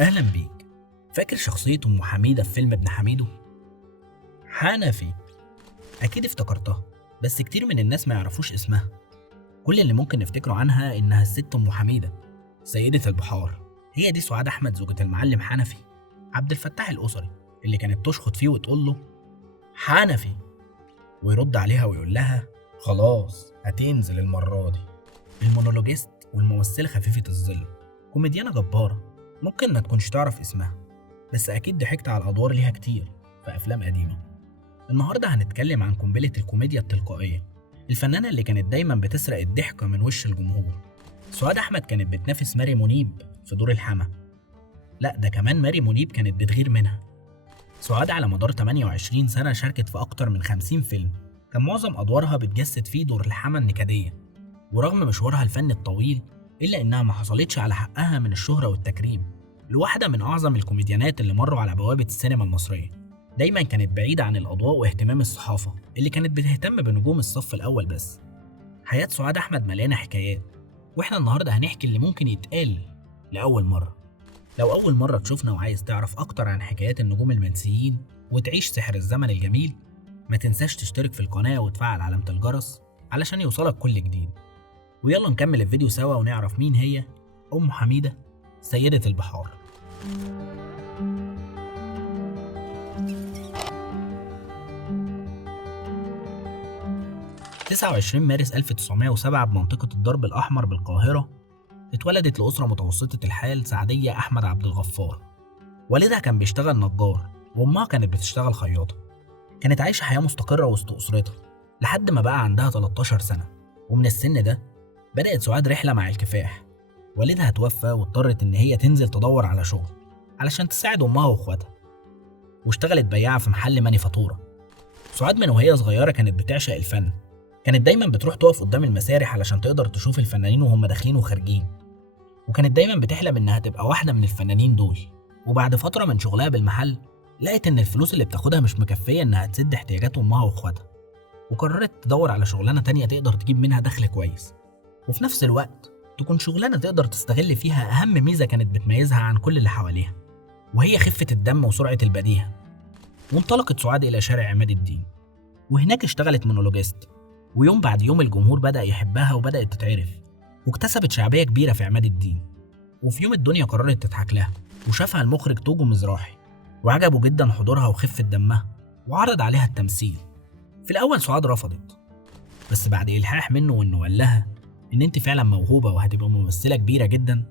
أهلا بيك. فاكر شخصية أم حميدة في فيلم ابن حميدو؟ حنفي. أكيد افتكرتها، بس كتير من الناس ما يعرفوش اسمها. كل اللي ممكن نفتكره عنها إنها الست أم حميدة سيدة البحار. هي دي سعاد أحمد زوجة المعلم حنفي عبد الفتاح الأسري، اللي كانت تشخط فيه وتقول له حنفي، ويرد عليها ويقول لها خلاص هتنزل المرة دي. المونولوجيست والممثلة خفيفة الظل، كوميديانة جبارة. ممكن ما تكونش تعرف اسمها، بس أكيد ضحكت على الأدوار ليها كتير في أفلام قديمة. النهاردة هنتكلم عن قنبلة الكوميديا التلقائية، الفنانة اللي كانت دايما بتسرق الضحكة من وش الجمهور. سعاد أحمد كانت بتنافس ماري منيب في دور الحما. لا، ده كمان ماري منيب كانت بتغير منها. سعاد على مدار 28 سنة شاركت في أكتر من 50 فيلم، كان معظم أدوارها بتجسد فيه دور الحما النكدية. ورغم مشوارها الفني الطويل، إلا إنها ما حصلتش على حقها من الشهرة والتكريم. لواحدة من أعظم الكوميديانات اللي مروا على بوابة السينما المصرية، دايما كانت بعيدة عن الأضواء واهتمام الصحافة اللي كانت بتهتم بنجوم الصف الأول بس. حياة سعاد أحمد مليانة حكايات، وإحنا النهاردة هنحكي اللي ممكن يتقال لأول مرة. لو أول مرة تشوفنا وعايز تعرف أكتر عن حكايات النجوم المنسيين وتعيش سحر الزمن الجميل، ما تنساش تشترك في القناة وتفعل علامة الجرس علشان يوصلك كل جديد. ويلا نكمل الفيديو سوا ونعرف مين هي أم حميدة سيدة البحار. 29 مارس 1907 بمنطقة الدرب الأحمر بالقاهرة، اتولدت لأسرة متوسطة الحال سعدية أحمد عبد الغفار. والدها كان بيشتغل نجار، وأمها كانت بتشتغل خياطة. كانت عايشة حياة مستقرة وسط أسرتها لحد ما بقى عندها 13 سنة، ومن السن ده بدأت سعاد رحلة مع الكفاح. والدها توفى واضطرت إن هي تنزل تدور على شغل علشان تساعد أمها وأخواتها، واشتغلت بياعة في محل مانيفاتورة. سعاد من وهي صغيرة كانت بتعشق الفن، كانت دايما بتروح تقف قدام المسارح علشان تقدر تشوف الفنانين وهم داخلين وخارجين، وكانت دايما بتحلم إنها تبقى واحدة من الفنانين دول. وبعد فترة من شغلها بالمحل، لقت إن الفلوس اللي بتاخدها مش مكفية إنها تسد احتياجات أمها وأخواتها، وقررت تدور على شغلانة تانية تقدر تجيب منها دخل كويس، وفي نفس الوقت تكون شغلانة تقدر تستغل فيها أهم ميزة كانت بتميزها عن كل اللي حواليها، وهي خفة الدم وسرعة البديهة. وانطلقت سعاد إلى شارع عماد الدين، وهناك اشتغلت مونولوجيست. ويوم بعد يوم الجمهور بدأ يحبها وبدأت تتعرف، واكتسبت شعبية كبيرة في عماد الدين. وفي يوم الدنيا قررت تضحك لها، وشافها المخرج توجو مزراحي، وعجبه جدا حضورها وخفة دمها، وعرض عليها التمثيل. في الأول سعاد رفضت، بس بعد إلحاح منه وإنه قال لها إن أنت فعلا موهوبة وهتبقى ممثلة كبيرة جدا،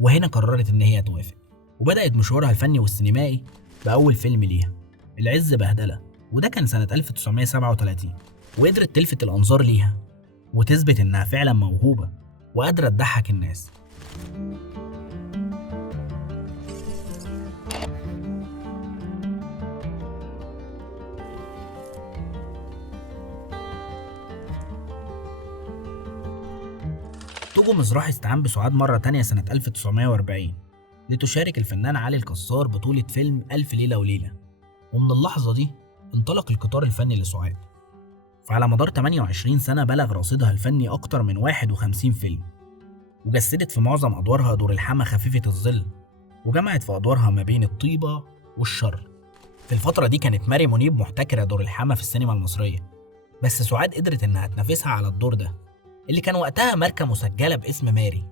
وهنا قررت إن هي توافق. وبدأت مشوارها الفني والسينمائي بأول فيلم ليها، العز بهدلة، وده كان سنة 1937. وقدرت تلفت الأنظار ليها وتثبت إنها فعلا موهوبة وقادرة تضحك الناس. توجو مزراحي استعان بسعاد مرة تانية سنة 1940 لتشارك الفنان علي الكسار بطولة فيلم ألف ليلة وليلة، ومن اللحظة دي انطلق القطار الفني لسعاد. فعلى مدار 28 سنة بلغ رصيدها الفني أكتر من 51 فيلم، وجسدت في معظم أدوارها دور الحما خفيفة الظل، وجمعت في أدوارها ما بين الطيبة والشر. في الفترة دي كانت ماري منيب محتكرة دور الحما في السينما المصرية، بس سعاد قدرت إنها تنافسها على الدور ده، اللي كان وقتها ماركة مسجلة باسم ماري.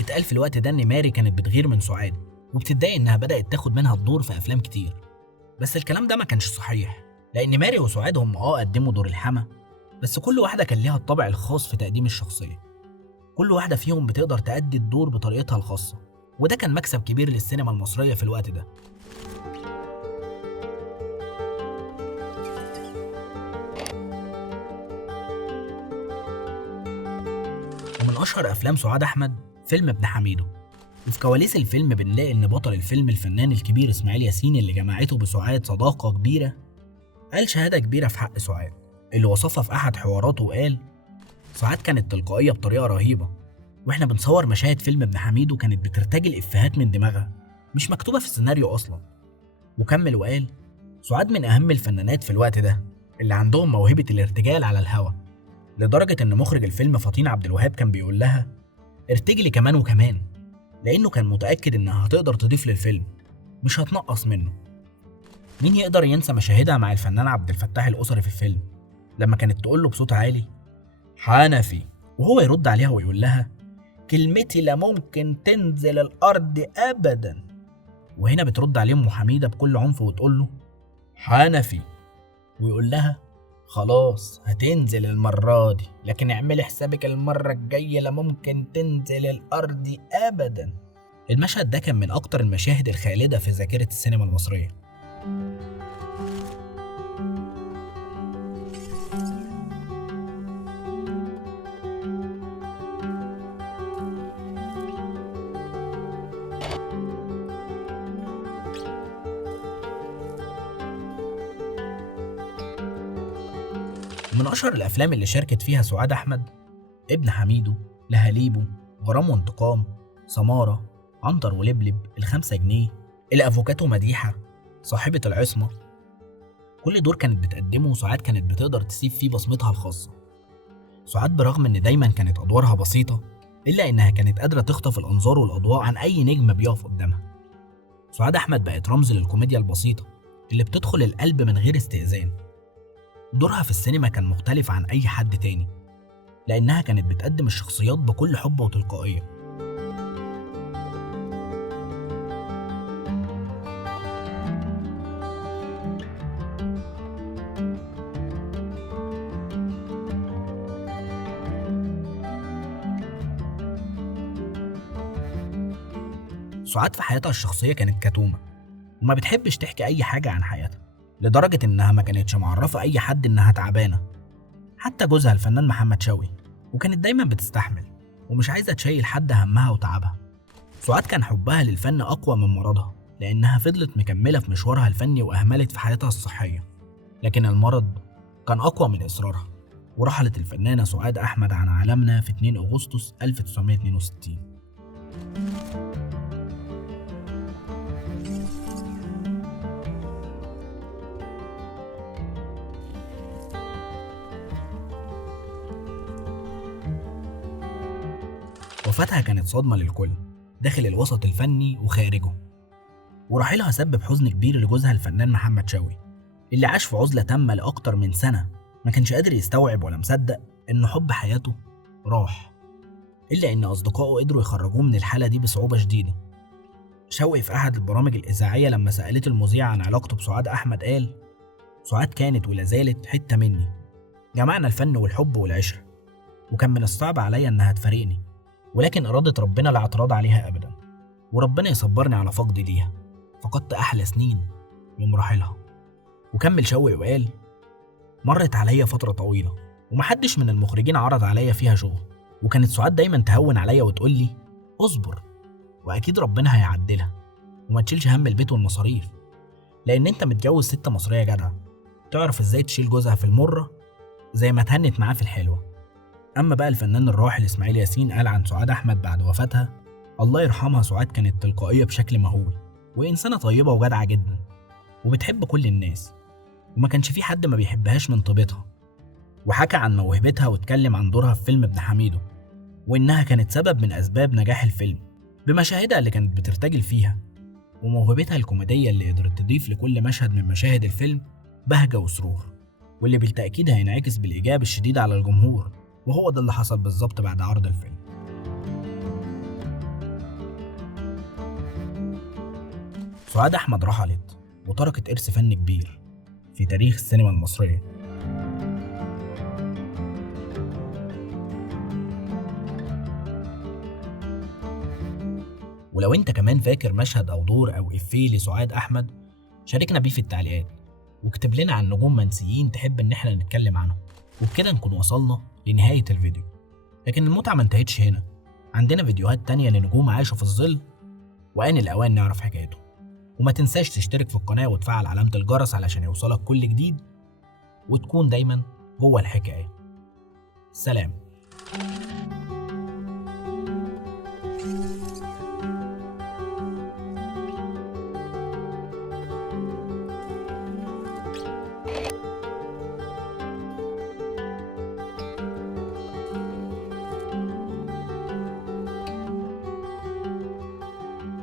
اتقال في الوقت ده إن ماري كانت بتغير من سعاد وبتتضايق إنها بدأت تاخد منها الدور في أفلام كتير، بس الكلام ده ما كانش صحيح، لأن ماري وسعاد هم قدموا دور الحما، بس كل واحدة كان ليها الطابع الخاص في تقديم الشخصية. كل واحدة فيهم بتقدر تأدي الدور بطريقتها الخاصة، وده كان مكسب كبير للسينما المصرية في الوقت ده. ومن أشهر أفلام سعاد أحمد فيلم ابن حميدو. وفي كواليس الفيلم بنلاقي إن بطل الفيلم الفنان الكبير إسماعيل ياسين، اللي جمعته بسعاد صداقة كبيرة، قال شهادة كبيرة في حق سعاد، اللي وصفها في أحد حواراته وقال سعاد كانت تلقائية بطريقة رهيبة، واحنا بنصور مشاهد فيلم ابن حميدو كانت بترتجل إفيهات من دماغها مش مكتوبة في السيناريو أصلا. وكمل وقال سعاد من أهم الفنانات في الوقت ده اللي عندهم موهبة الارتجال على الهوا، لدرجة إن مخرج الفيلم فطين عبد الوهاب كان بيقول لها ارتجلي كمان وكمان. لأنه كان متأكد إنها هتقدر تضيف للفيلم مش هتنقص منه. مين يقدر ينسى مشاهدها مع الفنان عبد الفتاح الأسري في الفيلم لما كانت تقول له بصوت عالي حنفي، وهو يرد عليها ويقول لها كلمتي لا ممكن تنزل الأرض أبدا. وهنا بترد عليه أم حميدة بكل عنف وتقول له حنفي، ويقول لها خلاص هتنزل المرة دي، لكن اعملي حسابك المرة الجاية لا ممكن تنزل الأرض أبدا. المشهد ده كان من أكتر المشاهد الخالدة في ذاكرة السينما المصرية. من أشهر الأفلام اللي شاركت فيها سعاد أحمد ابن حميدو، لهاليبو، غرام وانتقام، سمارة، عنتر ولبلب، ال5 جنيه، الأفوكاتو مديحة، صاحبة العصمة. كل دور كانت بتقدمه سعاد كانت بتقدر تسيب فيه بصمتها الخاصة. سعاد برغم إن دايما كانت أدوارها بسيطة إلا إنها كانت قادرة تخطف الأنظار والأضواء عن أي نجم بيقف قدامها. سعاد أحمد بقت رمز للكوميديا البسيطة اللي بتدخل القلب من غير استئذان. دورها في السينما كان مختلف عن أي حد تاني لأنها كانت بتقدم الشخصيات بكل حب وتلقائية. سعاد في حياتها الشخصية كانت كتومة وما بتحبش تحكي أي حاجة عن حياتها، لدرجة إنها ما كانتش معرفة أي حد إنها تعبانة، حتى جوزها الفنان محمد شوقي، وكانت دايما بتستحمل ومش عايزة تشيل حد همها وتعبها. سعاد كان حبها للفن أقوى من مرضها لأنها فضلت مكملة في مشوارها الفني وأهملت في حياتها الصحية، لكن المرض كان أقوى من إصرارها، ورحلت الفنانة سعاد أحمد عن عالمنا في 2 أغسطس 1962. وفاتها كانت صدمة للكل داخل الوسط الفني وخارجه، ورحيلها سبب حزن كبير لجوزها الفنان محمد شوقي اللي عاش في عزلة تامة لأكتر من سنة، ما كانش قادر يستوعب ولا مصدق إن حب حياته راح، إلا إن أصدقائه قدروا يخرجوه من الحالة دي بصعوبة شديدة. شوقي في أحد البرامج الإذاعية لما سألت المذيعة عن علاقته بسعاد أحمد قال سعاد كانت ولا زالت حتة مني، جمعنا الفن والحب والعشرة، وكان من الصعب عليا إنها تفارقني، ولكن إرادة ربنا لا اعتراض عليها أبدا، وربنا يصبرني على فقدي ليها، فقدت أحلى سنين يوم رحيلها. وكمل شوقي وقال مرت عليا فترة طويلة ومحدش من المخرجين عرض عليا فيها شغل، وكانت سعاد دايما تهون عليا وتقول لي اصبر وأكيد ربنا هيعدلها وما تشيلش هم البيت والمصاريف، لأن أنت متجوز ست مصرية جدعة تعرف إزاي تشيل جوزها في المرة زي ما تهنت معاه في الحلوة. أما بقى الفنان الراحل إسماعيل ياسين قال عن سعاد أحمد بعد وفاتها الله يرحمها سعاد كانت تلقائية بشكل مهول وإنسانة طيبة وجدعة جدا وبتحب كل الناس، وما كانش في حد ما بيحبهاش من طيبتها. وحكى عن موهبتها واتكلم عن دورها في فيلم ابن حميدو، وإنها كانت سبب من أسباب نجاح الفيلم بمشاهدها اللي كانت بترتجل فيها، وموهبتها الكوميدية اللي قدرت تضيف لكل مشهد من مشاهد الفيلم بهجة وسرور، واللي بالتأكيد هينعكس بالإيجاب الشديد على الجمهور، وهو ده اللي حصل بالظبط بعد عرض الفيلم. سعاد أحمد رحلت وتركت إرث فني كبير في تاريخ السينما المصرية. ولو انت كمان فاكر مشهد أو دور أو إفيه لسعاد أحمد شاركنا بيه في التعليقات، واكتب لنا عن نجوم منسيين تحب إن احنا نتكلم عنهم، وبكده نكون وصلنا لنهاية الفيديو. لكن المتعة ما انتهتش هنا، عندنا فيديوهات تانية لنجوم عاشوا في الظل وآن الأوان نعرف حكايتهم. وما تنساش تشترك في القناة وتفعل علامة الجرس علشان يوصلك كل جديد وتكون دايما جوه الحكاية. سلام.